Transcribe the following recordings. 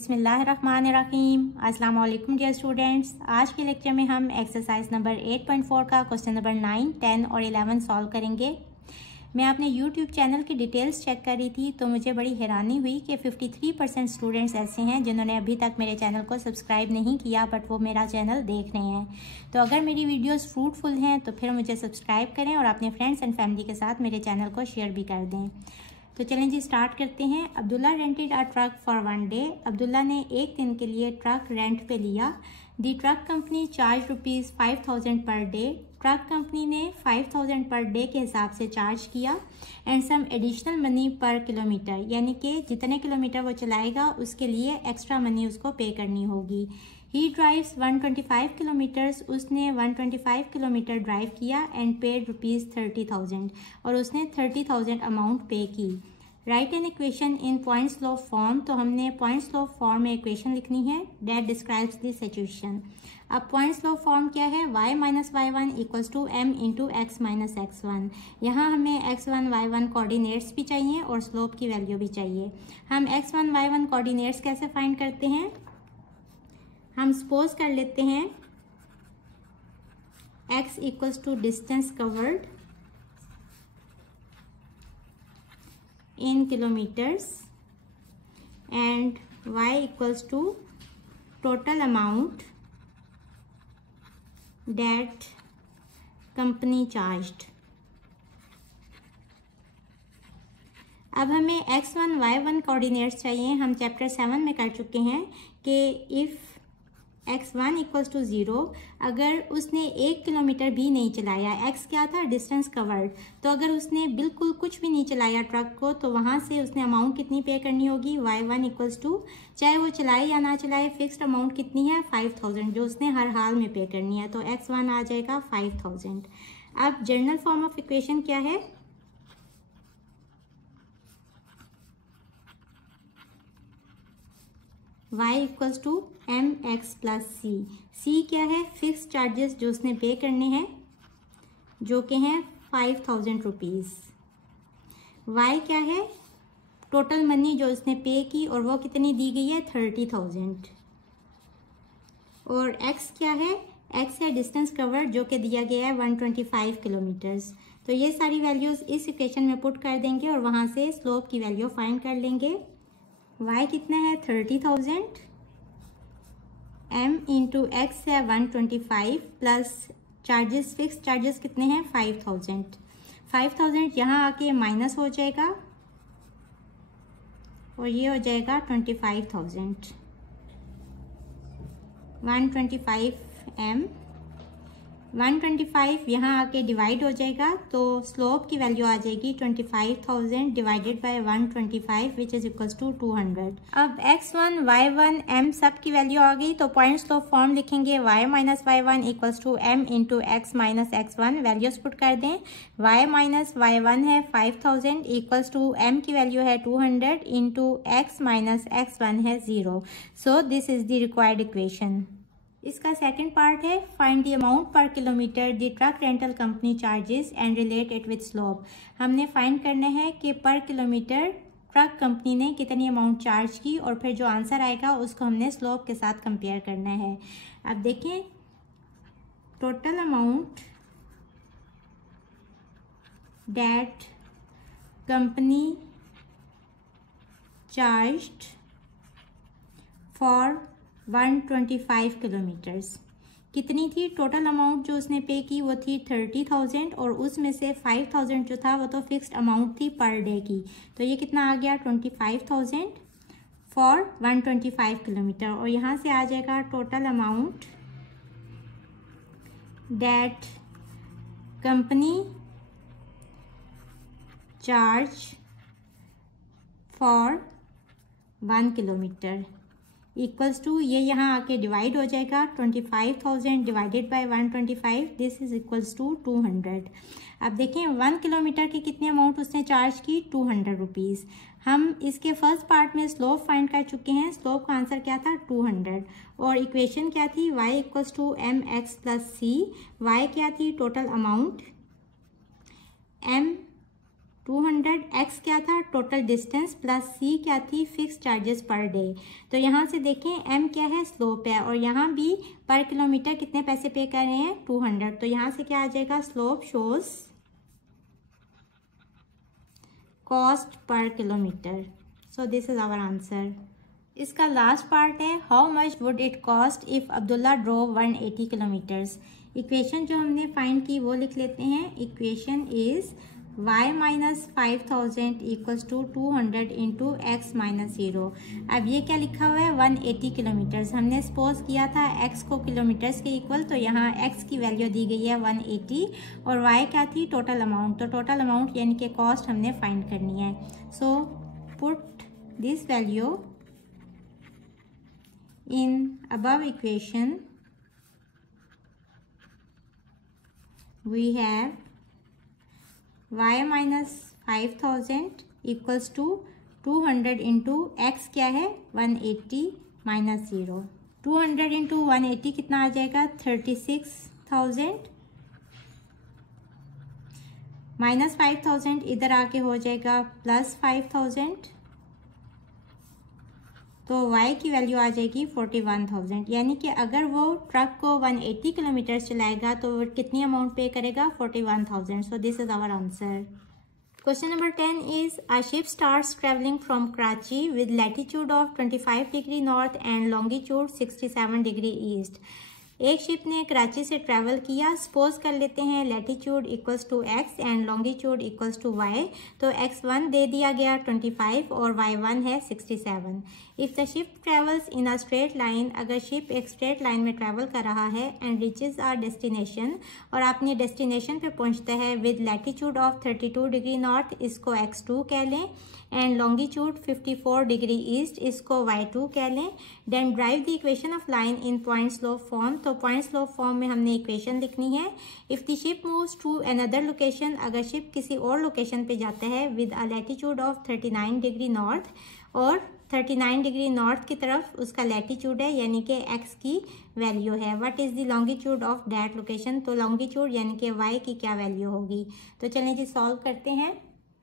बिस्मिल्लाहिर्रहमानिर्रहीम। अस्सलाम वालेकुम डियर स्टूडेंट्स। आज के लेक्चर में हम एक्सरसाइज नंबर 8.4 का क्वेश्चन नंबर 9, 10 और 11 सॉल्व करेंगे। मैं अपने यूट्यूब चैनल की डिटेल्स चेक कर रही थी तो मुझे बड़ी हैरानी हुई कि 53% स्टूडेंट्स ऐसे हैं जिन्होंने अभी तक मेरे चैनल को सब्सक्राइब नहीं किया, बट वो मेरा चैनल देख रहे हैं। तो अगर मेरी वीडियोस फ्रूटफुल हैं तो फिर मुझे सब्सक्राइब करें और अपने फ्रेंड्स एंड फैमिली के साथ मेरे चैनल को शेयर भी कर दें। तो चलें जी, स्टार्ट करते हैं। Abdullah rented a truck for 1 day. Abdullah ने एक दिन के लिए ट्रक रेंट पे लिया। दी truck company charge ₹5,000 per day. Truck company ने 5,000 पर डे के हिसाब से चार्ज किया एंड सम एडिशनल मनी पर किलोमीटर, यानी कि जितने किलोमीटर वो चलाएगा उसके लिए एक्स्ट्रा मनी उसको पे करनी होगी। He drives 125 kilometres. उसने 125 किलोमीटर ड्राइव किया एंड पेड ₹30,000 और उसने 30,000 अमाउंट पे की। Write an equation in point लॉ फॉर्म। तो हमने पॉइंट्स लॉ फॉर्म में इक्वेशन लिखनी है दैट डिस्क्राइब्स द सिचुएशन। अब पॉइंट्स लॉ फॉर्म क्या है? y minus y1 equals to m into x minus x1। यहाँ हमें x1 y1 कोऑर्डिनेट्स भी चाहिए और स्लोप की वैल्यू भी चाहिए। हम x1 y1 कोऑर्डिनेट्स कैसे फाइंड करते हैं? हम सपोज कर लेते हैं x equals to distance covered in kilometers and y equals to total amount that company charged। अब हमें x1 y1 कोऑर्डिनेट्स चाहिए। हम चैप्टर 7 में कर चुके हैं कि इफ़ x1 इक्वल्स टू 0, अगर उसने 1 किलोमीटर भी नहीं चलाया, x क्या था? Distance covered. तो अगर उसने बिल्कुल कुछ भी नहीं चलाया ट्रक को, तो वहाँ से उसने अमाउंट कितनी पे करनी होगी? y1 इक्वल्स टू, चाहे वो चलाए या ना चलाए, फिक्स्ड अमाउंट कितनी है? 5,000, जो उसने हर हाल में पे करनी है। तो x1 आ जाएगा 5,000। अब जनरल फॉर्म ऑफ इक्वेशन क्या है? y equals to M X plus C. C क्या है? फिक्स चार्जेस जो उसने पे करने हैं, जो कि हैं 5,000 रुपीज़। y क्या है? टोटल मनी जो उसने पे की और वो कितनी दी गई है? 30,000। और x क्या है? x है डिस्टेंस कवर जो कि दिया गया है 125 किलोमीटर्स। तो ये सारी वैल्यूज़ इस इक्वेशन में पुट कर देंगे और वहाँ से स्लोप की वैल्यू फाइंड कर लेंगे। y कितना है? 30,000। m इंटू एक्स है 125 प्लस चार्जेस, फिक्स चार्जेस कितने हैं? 5,000। 5,000 यहाँ आके माइनस हो जाएगा और ये हो जाएगा 25,000। 125 m 125 यहाँ आके डिवाइड हो जाएगा, तो स्लोप की वैल्यू आ जाएगी 25,000 divided by 125 which is equals to 200। अब x1 y1 m सब की वैल्यू आ गई, तो पॉइंट स्लोप फॉर्म लिखेंगे y minus y1 equals to m into x minus x1। Values put कर दें। y माइनस y1 है 5,000 इक्वल्स टू m की वैल्यू है 200 इंटू एक्स माइनस x1 है 0। So this is the required equation. इसका second part है find the amount per kilometre the truck rental company charges and relate it with slope. हमने find करना है कि पर किलोमीटर ट्रक कंपनी ने कितनी अमाउंट चार्ज की और फिर जो आंसर आएगा उसको हमने स्लोप के साथ कंपेयर करना है। अब देखें, total amount that company charged for 125 kilometres कितनी थी? टोटल अमाउंट जो उसने पे की वो थी 30,000 और उसमें से 5,000 जो था वो तो फिक्स्ड अमाउंट थी पर डे की। तो ये कितना आ गया? 25,000 फॉर 125 किलोमीटर। और यहाँ से आ जाएगा total amount that company charge for 1 kilometre equals to, ये यहाँ आके डिवाइड हो जाएगा 25,000 divided by 125, this is equals to 200। अब देखें 1 किलोमीटर की कितनी अमाउंट उसने चार्ज की? 200 रुपीज़। हम इसके फर्स्ट पार्ट में स्लोप फाइंड कर चुके हैं। स्लोप का आंसर क्या था? 200। और इक्वेशन क्या थी? y equals to M X plus C. Y क्या थी? टोटल अमाउंट m 200, x क्या था, टोटल डिस्टेंस, प्लस c क्या थी, फिक्स चार्जेस पर डे। तो यहाँ से देखें m क्या है, स्लोप है, और यहाँ भी पर किलोमीटर कितने पैसे पे कर रहे हैं, 200। तो यहाँ से क्या आ जाएगा, slope shows cost per kilometre. So this is our answer. इसका लास्ट पार्ट है, how much would it cost if Abdullah drove 180 kilometres. Equation जो हमने फाइंड की वो लिख लेते हैं। Equation is y minus 5000 equals to 200 into x minus 0। अब ये क्या लिखा हुआ है, 180 किलोमीटर्स। हमने सपोज किया था x को किलोमीटर्स के इक्वल, तो यहाँ x की वैल्यू दी गई है 180 और y क्या थी, टोटल अमाउंट। तो टोटल अमाउंट यानी कि कॉस्ट हमने फाइंड करनी है। So put this value in above equation. We have y minus 5000 equals to 200 into x क्या है, 180 minus 0। 200 into 180 कितना आ जाएगा, 36,000 माइनस 5000 इधर आके हो जाएगा प्लस 5000। तो y की वैल्यू आ जाएगी 41,000। यानी कि अगर वो ट्रक को 180 किलोमीटर चलाएगा तो वो कितनी अमाउंट पे करेगा, 41,000। So this is our answer. Question number 10 is a ship starts travelling from Karachi with latitude of 25 degree north and longitude 67 degree east. एक शिप ने कराची से ट्रैवल किया। सपोज कर लेते हैं latitude equals to x and longitude equals to y। तो x1 दे दिया गया 25 और y1 है 67। If the ship travels in a straight line, अगर शिप एक स्ट्रेट लाइन में ट्रैवल कर रहा है एंड रीचेज आर डेस्टिनेशन, और अपनी डेस्टिनेशन पे पहुंचता है with latitude of 32 degree north, इसको x2 कह लें, एंड लॉन्गिट्यूड 54 डिग्री ईस्ट, इसको y2 कह लें। Then derive the equation of line in point slope form. तो पॉइंट स्लोप फॉर्म में हमने इक्वेशन लिखनी है। If the ship moves to another location, अगर शिप किसी और लोकेशन पे जाता है with a latitude of 39 degree north, और 39 डिग्री नॉर्थ की तरफ उसका लैटिट्यूड है यानी कि x की वैल्यू है। What is the longitude of that location. तो लॉन्गिट्यूड यानी कि y की क्या वैल्यू होगी। तो चलें जी सॉल्व करते हैं।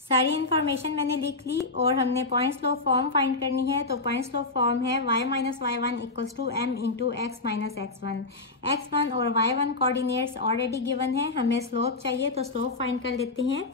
सारी इन्फॉर्मेशन मैंने लिख ली और हमने पॉइंट स्लोप फॉर्म फाइंड करनी है। तो पॉइंट स्लोप फॉर्म है y minus y1 equals to m into x minus x1। x1 और y1 कोऑर्डिनेट्स ऑलरेडी गिवन है, हमें स्लोप चाहिए तो स्लोप फाइंड कर लेते हैं।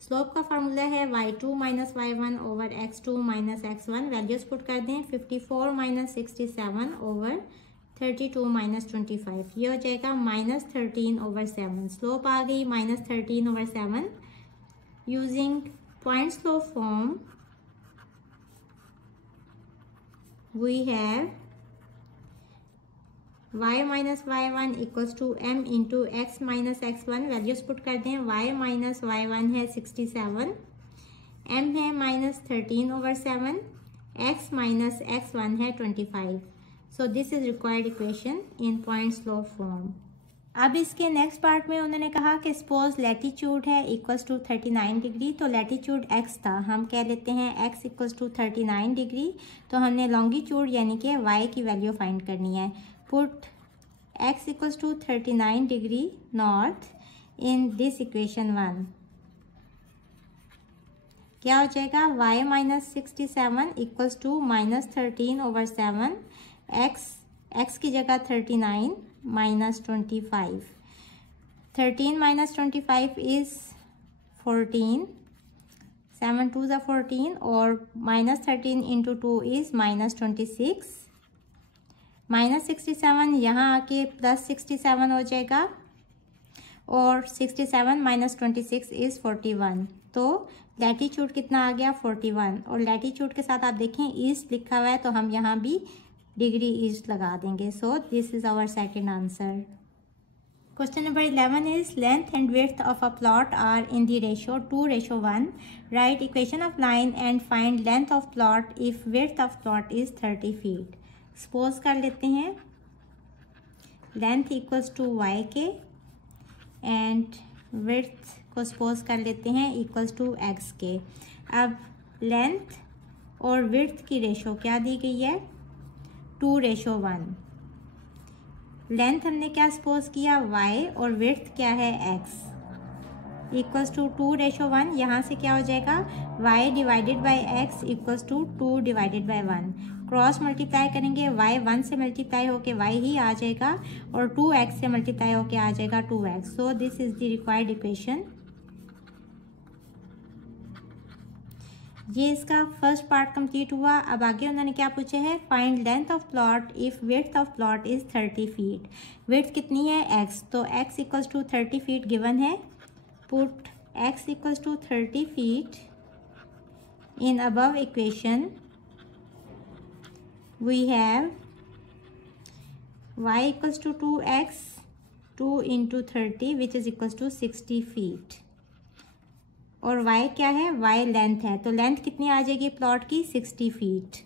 स्लोप का फार्मूला है y2 minus y1 over x2 minus x1। Values put कर दें, 54 माइनस 67 ओवर 32 माइनस 25। ये हो जाएगा माइनस 13 ओवर 7। स्लोप आ गई minus 13 over 7। Using point slope form, we have y minus y1 equals to m into x minus x1। Values put कर दें, y minus y1 है 67, m है minus 13 over 7, x minus x1 है 25। सो this is required equation in point slope form. अब इसके next part में उन्होंने कहा कि सपोज लैटिट्यूड है इक्वल्स टू 39 डिग्री। तो लैटिट्यूड x था, हम कह लेते हैं x इक्वल्स टू 39 डिग्री। तो हमने लॉन्गिट्यूड यानी कि y की वैल्यू फाइंड करनी है। Put x equals to 39 degree north in this equation 1। क्या हो जाएगा, y minus 67 equals to minus 13 over 7, x की जगह 39 माइनस 25। 13 माइनस 25 इज 14, 7 2 ज़ा 14, और minus 13 into 2 is minus 26। Minus 67 यहाँ आके प्लस 67 हो जाएगा, और 67 माइनस 26 इज 41। तो लैटिट्यूड कितना आ गया, 41। और लैटिट्यूड के साथ आप देखें ईस्ट लिखा हुआ है तो हम यहाँ भी डिग्री ईस्ट लगा देंगे। So this is our second answer. Question number 11 is length and width of a plot are in the ratio 2:1। Right equation of line and find length of plot if width of plot is 30 feet. Suppose कर लेते हैं length equals to y के and width को suppose कर लेते हैं equals to x के। अब लेंथ और विड्थ की रेशो क्या दी गई है, 2:1। लेंथ हमने क्या सपोज किया, y, और विड्थ क्या है x। Equals to 2:1। यहाँ से क्या हो जाएगा, y divided by x equals to 2 divided by 1। Cross multiply करेंगे, y 1 से मल्टीप्लाई होके y ही आ जाएगा और 2x से मल्टीप्लाई होके आ जाएगा 2x। So this is the required equation. ये इसका फर्स्ट पार्ट कंप्लीट हुआ। अब आगे उन्होंने क्या पूछा है, find length of plot if width of plot is 30 feet. Width कितनी है, x, तो x equals to 30 feet given है। Put x equals to 30 feet in above equation. We have y equals to 2x, 2 into 30 which is equals to 60 feet. और y क्या है, y length है, तो length कितनी आ जाएगी प्लॉट की, 60 फीट।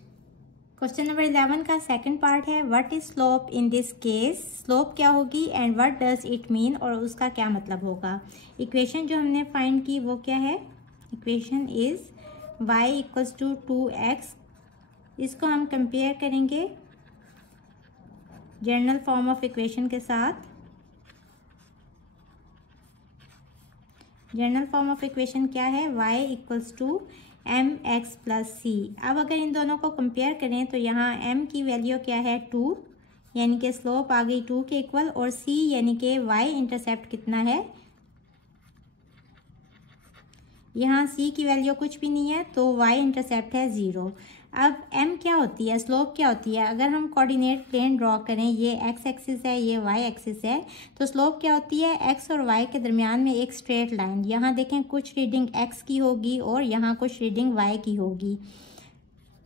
क्वेश्चन नंबर 11 का सेकंड पार्ट है, what is slope in this case. Slope क्या होगी and what does it mean, और उसका क्या मतलब होगा। इक्वेशन जो हमने फाइंड की वो क्या है, equation is y equals to 2x। इसको हम कंपेयर करेंगे जनरल फॉर्म ऑफ इक्वेशन के साथ। जनरल फॉर्म ऑफ इक्वेशन क्या है, y equals to mx plus C. अब अगर इन दोनों को कंपेयर करें तो यहाँ m की वैल्यू क्या है 2, यानी कि स्लोप आ गई 2 के इक्वल, और c यानी कि y इंटरसेप्ट कितना है, यहाँ c की वैल्यू कुछ भी नहीं है तो y इंटरसेप्ट है 0। अब m क्या होती है, स्लोप क्या होती है। अगर हम कोऑर्डिनेट प्लेन ड्रॉ करें, ये x एक्सिस है, ये y एक्सिस है, तो स्लोप क्या होती है, x और y के दरमियान में एक स्ट्रेट लाइन। यहाँ देखें कुछ रीडिंग x की होगी और यहाँ कुछ रीडिंग y की होगी।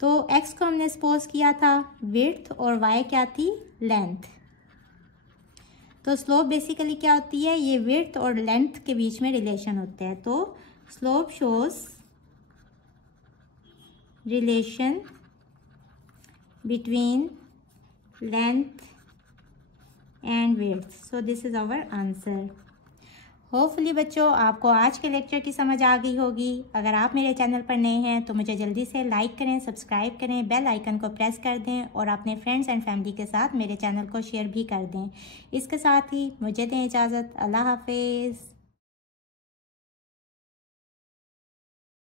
तो x को हमने सपोज किया था विड्थ और y क्या थी, लेंथ। तो स्लोप बेसिकली क्या होती है, ये विड्थ और लेंथ के बीच में रिलेशन होते हैं। तो slope shows relation between length and width. So this is our answer. Hopefully बच्चों आपको आज के लेक्चर की समझ आ गई होगी। अगर आप मेरे चैनल पर नए हैं तो मुझे जल्दी से लाइक करें, सब्सक्राइब करें, बेल आइकन को प्रेस कर दें और अपने फ्रेंड्स एंड फैमिली के साथ मेरे चैनल को शेयर भी कर दें। इसके साथ ही मुझे दें इजाज़त। अल्लाह हाफिज़।